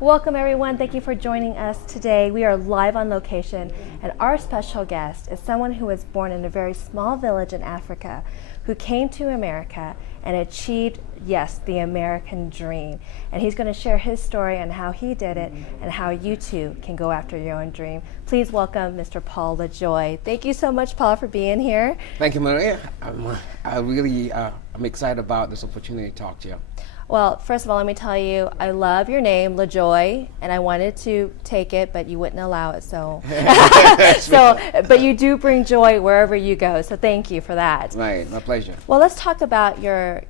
Welcome everyone, thank you for joining us today. We are live on location and our special guest is someone who was born in a very small village in Africa, who came to America and achieved, yes, the American dream. And he's going to share his story on how he did it and how you too can go after your own dream. Please welcome Mr. Paul LeJoy. Thank you so much, Paul, for being here. Thank you, Maria. I'm excited about this opportunity to talk to you. Well, first of all, let me tell you, I love your name, LeJoy, and I wanted to take it, but you wouldn't allow it, so. But you do bring joy wherever you go, so thank you for that. Right, my pleasure. Well, let's talk about your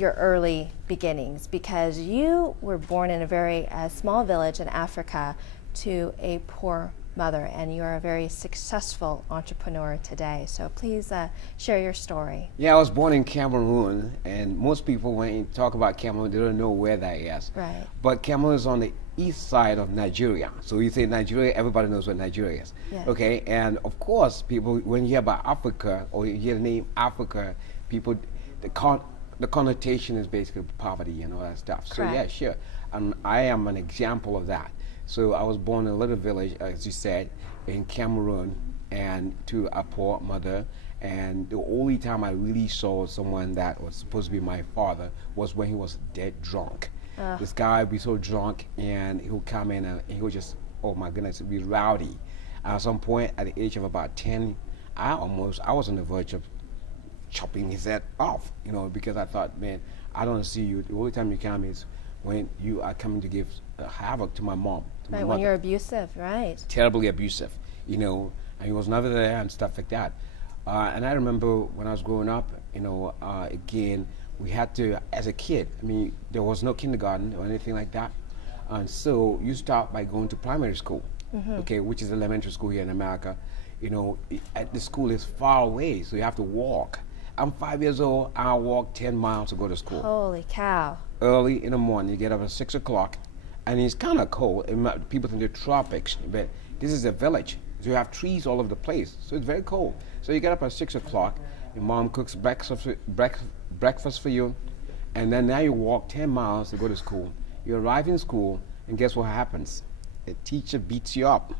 early beginnings, because you were born in a very small village in Africa to a poor mother, and you are a very successful entrepreneur today. So please share your story. Yeah, I was born in Cameroon, and most people, when you talk about Cameroon, they don't know where that is. Right. But Cameroon is on the east side of Nigeria. So you say Nigeria, everybody knows what Nigeria is. Yeah. Okay, and of course, people, when you hear about Africa, or you hear the name Africa, people, the connotation is basically poverty and all that stuff. So Correct. yeah, sure. I am an example of that. So I was born in a little village, as you said, in Cameroon, and to a poor mother. And the only time I really saw someone that was supposed to be my father was when he was dead drunk. This guy would be so drunk, and he would come in and he would just, oh my goodness, be rowdy. At some point, at the age of about 10, I was on the verge of chopping his head off, because I thought, man, I don't see you. The only time you come is when you are coming to give havoc to my mom. Right, when you're abusive, right. Terribly abusive, and he was never there and stuff like that. And I remember when I was growing up, again, we had to, as a kid, there was no kindergarten or anything like that. And so you start by going to primary school, okay, which is elementary school here in America. The school is far away, so you have to walk. I'm 5 years old, I walk 10 miles to go to school. Holy cow. Early in the morning, you get up at 6 o'clock, and it's kind of cold. People think the tropics, but this is a village, so you have trees all over the place, so it's very cold. So you get up at 6 o'clock, your mom cooks breakfast for you, and then now you walk 10 miles to go to school. You arrive in school, and guess what happens? The teacher beats you up.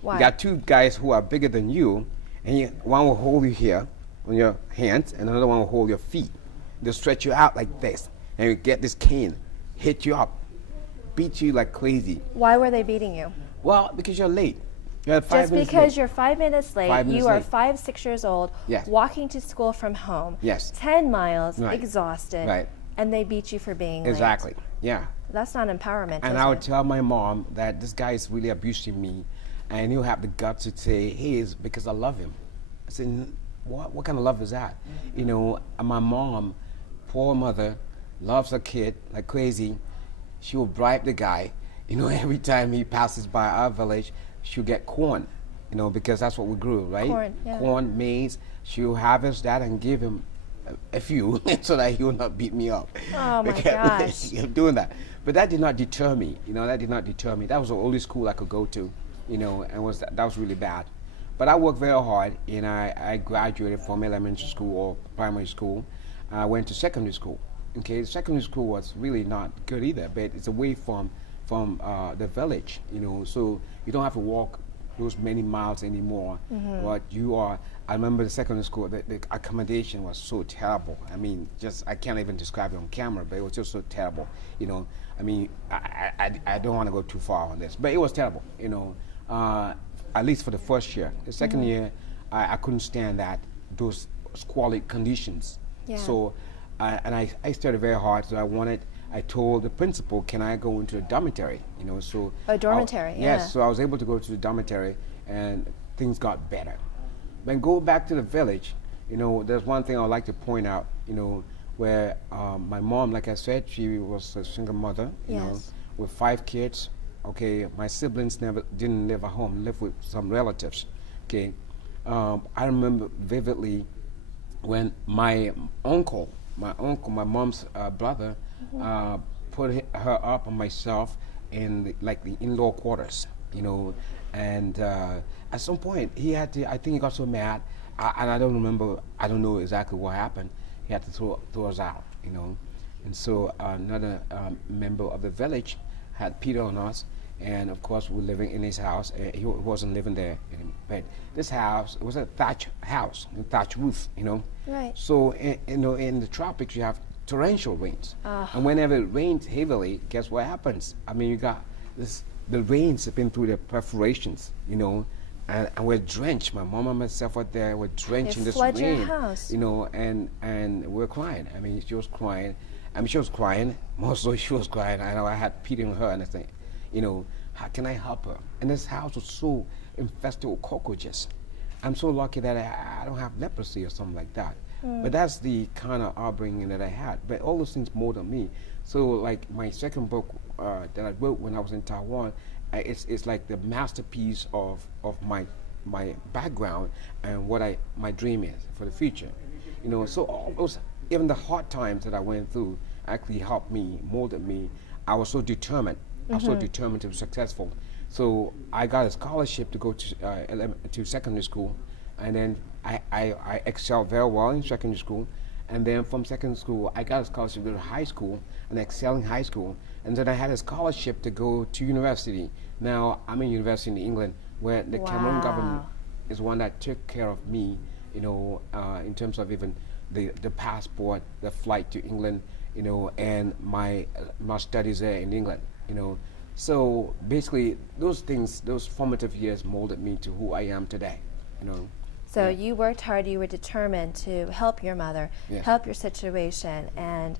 Why? You got two guys who are bigger than you, and one will hold you here on your hands, and another one will hold your feet. They'll stretch you out like this, and you get this cane, hit you up, beat you like crazy. Why were they beating you? Well, because you're late. You're 5 minutes Just because late. you're 5 minutes late, 5 minutes you are late. 5, 6 years old, Yes. walking to school from home, Yes. 10 miles, Right. exhausted, Right. and they beat you for being Exactly, late. yeah. That's not empowerment, And is I would it? tell my mom that this guy is really abusing me, and he'll have the guts to say, hey, it's because I love him. I said, what kind of love is that? And my mom, poor mother, loves her kid like crazy. She will bribe the guy. Every time he passes by our village, she'll get corn, because that's what we grew, right? Corn, yeah. Corn, maize. She'll harvest that and give him a few so that he will not beat me up. Oh my gosh. Doing that. But that did not deter me. That did not deter me. That was the only school I could go to, and that was really bad. But I worked very hard, and I graduated from elementary school or primary school. I went to secondary school. Okay, secondary school was really not good either, but it's away from the village, so you don't have to walk those many miles anymore. But I remember the secondary school, the accommodation was so terrible. I can't even describe it on camera, but it was just so terrible. I don't want to go too far on this, but it was terrible, at least for the first year. The second year, I couldn't stand those squalid conditions. Yeah. So, I studied very hard, so I told the principal, can I go into a dormitory? So A dormitory, yeah. Yes, so I was able to go to the dormitory, and things got better. But go back to the village, there's one thing I would like to point out, where my mom, like I said, she was a single mother, Yes. with 5 kids. Okay, my siblings didn't live at home, lived with some relatives. Okay, I remember vividly when my uncle, my mom's brother, put her up on myself in the indoor quarters, and at some point I think he got so mad, and I don't know exactly what happened. He had to throw us out, and so another member of the village had Peter on us, and of course we're living in his house. He wasn't living there, but this house was a thatch house, a thatch roof, you know. Right. So in the tropics you have torrential rains, and whenever it rains heavily, guess what happens? I mean, you got the rains have been through the perforations, you know, and we're drenched. My mom and myself were there. We're drenched in this flood your rain, house. you know, and we're crying. I mean, she was crying. I mean, she was crying. Mostly, she was crying. I know I had pity on her, and I think, you know, how can I help her? And this house was so infested with cockroaches. I'm so lucky that I don't have leprosy or something like that. But that's the kind of upbringing that I had. But all those things molded me. So, like my second book that I wrote when I was in Taiwan, it's like the masterpiece of my background and what my dream is for the future. You know, so all those, even the hard times that I went through actually helped me, molded me. I was so determined. I was so determined to be successful. So I got a scholarship to go to secondary school, and then I excelled very well in secondary school. And then from secondary school, I got a scholarship to go to high school and excel in high school. And then I had a scholarship to go to university. Now I'm in university in England, where the Cameroon government is one that took care of me, you know, in terms of even the passport, the flight to England, you know, and my studies there in England, you know. So basically, those things, those formative years molded me to who I am today, you know. So you worked hard, you were determined to help your mother, Yes. help your situation, and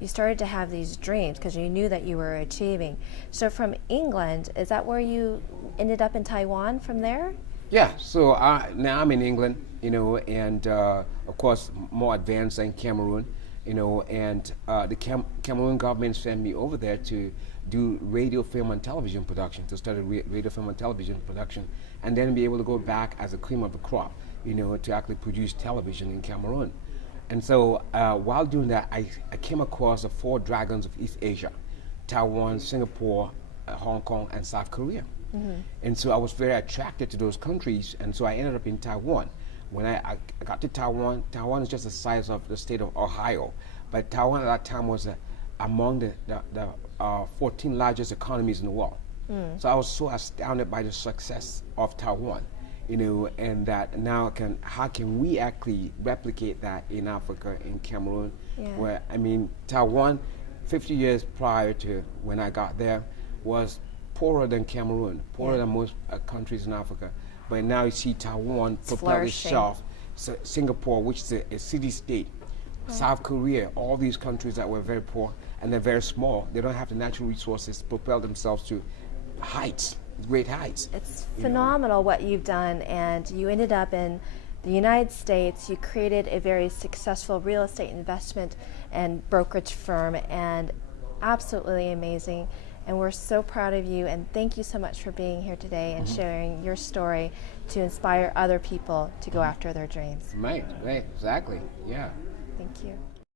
you started to have these dreams because you knew that you were achieving. So from England, is that where you ended up in Taiwan from there? Yeah, so now I'm in England, you know, and of course more advanced than Cameroon, you know, and the Cameroon government sent me over there to do radio, film, and television production, to study radio, film, and television production, and then be able to go back as a cream of the crop, you know, to actually produce television in Cameroon. And so while doing that, I came across the four dragons of East Asia: Taiwan, Singapore, Hong Kong, and South Korea. And so I was very attracted to those countries, and so I ended up in Taiwan. When I got to Taiwan, Taiwan is just the size of the state of Ohio, but Taiwan at that time was among the 14 largest economies in the world. So I was so astounded by the success of Taiwan, you know, and that now how can we actually replicate that in Africa, in Cameroon, where, I mean, Taiwan 50 years prior to when I got there was poorer than Cameroon, poorer than most countries in Africa. But now you see Taiwan propel itself, Singapore, which is a city-state, South Korea, all these countries that were very poor and they're very small, they don't have the natural resources, propel themselves to heights, great heights. It's phenomenal what you've done, and you ended up in the United States. You created a very successful real estate investment and brokerage firm, and absolutely amazing. And we're so proud of you, and thank you so much for being here today and sharing your story to inspire other people to go after their dreams. Right, exactly, yeah. Thank you.